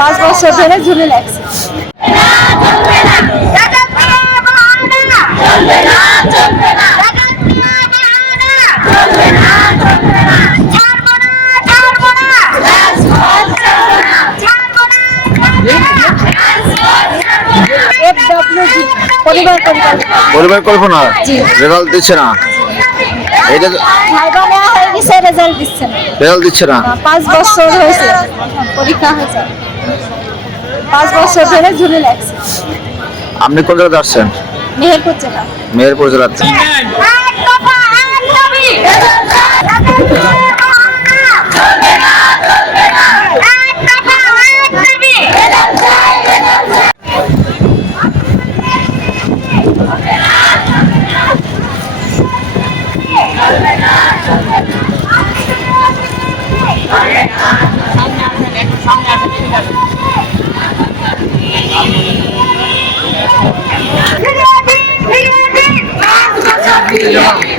5 বছর ধরে ঝুলে লাগছে। পরিবার কল্পনা রেজাল্ট দিচ্ছে না, এটা ভাইবা নেওয়া হয়ে গেছে, রেজাল্ট দিচ্ছে না। রেজাল্ট দিচ্ছে না। 5 বছর হয়েছে পরীক্ষা হয়েছে, 5 বছর ধরে ঝুলে লাগছে। আপনি কোন জায়গায় যাচ্ছেন? মেহেরপুর জেলা। মেহেরপুর জেলাতে। Yeah.